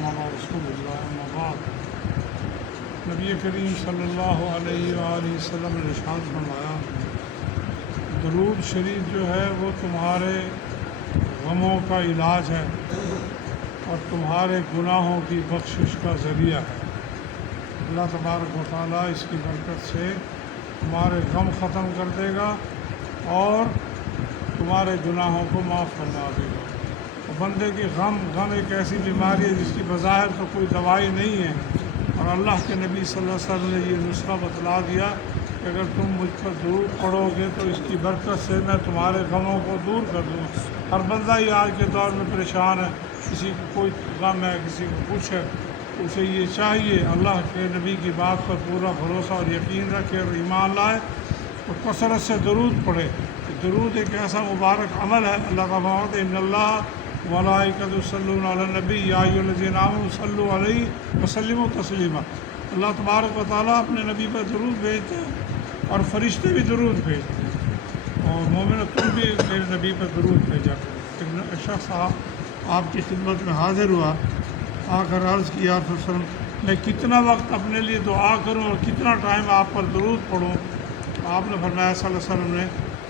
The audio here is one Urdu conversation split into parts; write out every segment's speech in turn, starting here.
والسلام علی رسول اللہ اما بعد۔ نبی کریم صلی اللہ علیہ وآلہ وسلم نے ارشاد فرمایا، درود شریف جو ہے وہ تمہارے غموں کا علاج ہے اور تمہارے گناہوں کی بخشش کا ذریعہ ہے۔ اللہ تبارک و تعالیٰ اس کی برکت سے تمہارے غم ختم کر دے گا اور تمہارے گناہوں کو معاف فرما دے گا۔ اور بندے کی غم ایک ایسی بیماری ہے جس کی بظاہر تو کوئی دوائی نہیں ہے، اور اللہ کے نبی صلی اللہ علیہ وسلم نے یہ نسخہ بتلا دیا کہ اگر تم مجھ پر درود پڑھو گے تو اس کی برکت سے میں تمہارے غموں کو دور کر دوں۔ ہر بندہ ہی آج کے دور میں پریشان ہے، کسی کو کوئی غم ہے، کسی کو کچھ ہے، اسے یہ چاہیے اللہ کے نبی کی بات پر پورا بھروسہ اور یقین رکھے اور ایمان لائے اور کثرت سے درود پڑھے۔ درود ایک ایسا مبارک عمل ہے، اللہ کا فرمان ہے ان اللہ ملائکۃ یصلون علی النبی یا ایھا الذین آمنوا صلوا علیہ وسلموا تسلیما۔ اللہ تبارک و تعالیٰ اپنے نبی پر درود بھیجتے ہیں اور فرشتے بھی درود بھیجتے ہیں، اور مومنو تم بھی میرے نبی پر درود بھیجا کرو۔ ایک شخص آپ کی خدمت میں حاضر ہوا، آ کر عرض کی، یا رسول اللہ صلی اللہ علیہ وسلم میں کتنا وقت اپنے لیے دعا کروں اور کتنا ٹائم آپ پر درود پڑھوں؟ آپ نے فرمایا صلی اللہ علیہ وسلم نے،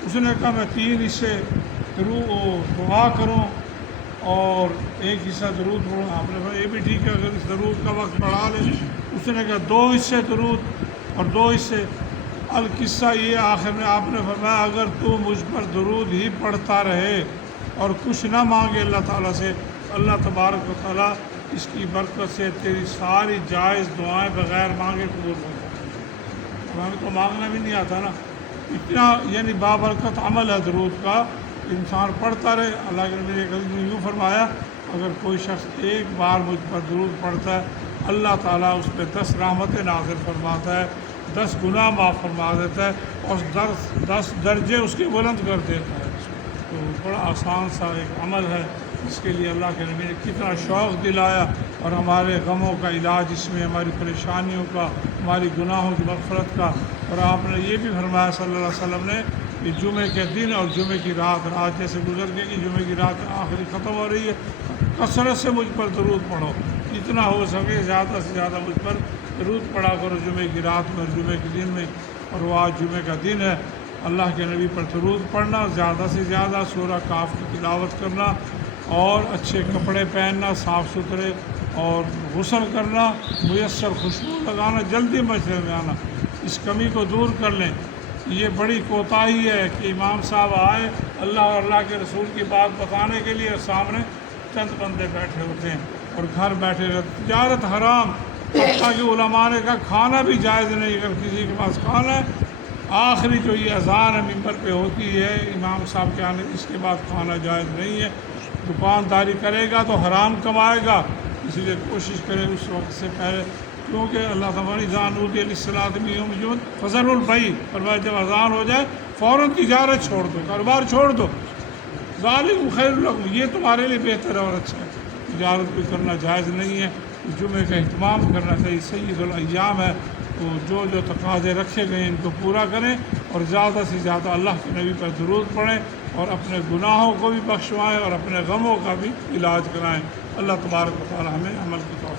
اس نے کہا میں 3 حصے دعا کروں اور 1 حصہ درود پڑھوں۔ آپ نے فرمایا یہ بھی ٹھیک ہے، اگر اس درود کا وقت بڑھا لیں۔ اس نے کہا 2 حصے درود اور 2 حصے۔ القصہ یہ آخر میں آپ نے فرمایا اگر تو مجھ پر درود ہی پڑھتا رہے اور کچھ نہ مانگے اللہ تعالیٰ سے، اللہ تبارک و تعالیٰ اس کی برکت سے تیری ساری جائز دعائیں بغیر مانگے قبول ہو جائیں۔ ہمیں تو مانگنا بھی نہیں آتا نا، اتنا یعنی بابرکت عمل ہے درود کا، انسان پڑھتا رہے۔ اللہ کے نبی نے یوں فرمایا اگر کوئی شخص 1 بار مجھ پر درود پڑھتا ہے، اللہ تعالیٰ اس پہ 10 رحمتیں نازل فرماتا ہے، 10 گناہ معاف فرما دیتا ہے اور 10 درجے اس کے بلند کر دیتا ہے۔ تو بڑا آسان سا ایک عمل ہے جس کے لیے اللہ کے نبی نے کتنا شوق دلایا، اور ہمارے غموں کا علاج اس میں، ہماری پریشانیوں کا، ہماری گناہوں کی مغفرت کا۔ اور آپ نے یہ بھی فرمایا صلی اللہ علیہ وسلم نے کہ جمعے کے دن اور جمعے کی رات جیسے گزر گئی کہ جمعے کی رات آخری ختم ہو رہی ہے، کثرت سے مجھ پر درود پڑھو، جتنا ہو سکے زیادہ سے زیادہ مجھ پر درود پڑھا کرو جمعے کی رات میں اور جمعے کے دن میں۔ اور وہ آج جمعے کا دن ہے، اللہ کے نبی پر درود پڑھنا، زیادہ سے زیادہ سورہ کاف کی تلاوت کرنا اور اچھے کپڑے پہننا، صاف ستھرے، اور غسل کرنا، میسر خوشبو لگانا، جلدی مسجد میں آنا، اس کمی کو دور کر لیں۔ یہ بڑی کوتاہی ہے کہ امام صاحب آئے اللہ اور اللہ کے رسول کی بات بتانے کے لیے، اور سامنے چند بندے بیٹھے ہوتے ہیں اور گھر بیٹھے رہتے۔ تجارت حرام، حتیٰ کہ علماء نے کہا کھانا بھی جائز نہیں، اگر کسی کے پاس کھانا ہے، آخری جو یہ اذان ہے ممبر پہ ہوتی ہے امام صاحب کے آنے، اس کے بعد کھانا جائز نہیں ہے۔ دکانداری کرے گا تو حرام کمائے گا، اس لیے کوشش کرے اس وقت سے پہلے، کیونکہ اللہ تعالیٰ اذا نودی للصلاۃ من یوم الجمعۃ فذروا البیع، فرمایا جب اذان ہو جائے فوراً تجارت چھوڑ دو، کاروبار چھوڑ دو، ذالکم خیر لکم، یہ تمہارے لیے بہتر ہے اور اچھا ہے۔ تجارت بھی کرنا جائز نہیں ہے، جمعے کا اہتمام کرنا چاہیے، سید الایام ہے، تو جو تقاضے رکھے گئے ان کو پورا کریں اور زیادہ سے زیادہ اللہ کے نبی پر درود پڑھیں اور اپنے گناہوں کو بھی بخشوائیں اور اپنے غموں کا بھی علاج کرائیں۔ اللہ تبارک و تعالی ہمیں عمل کی توفیق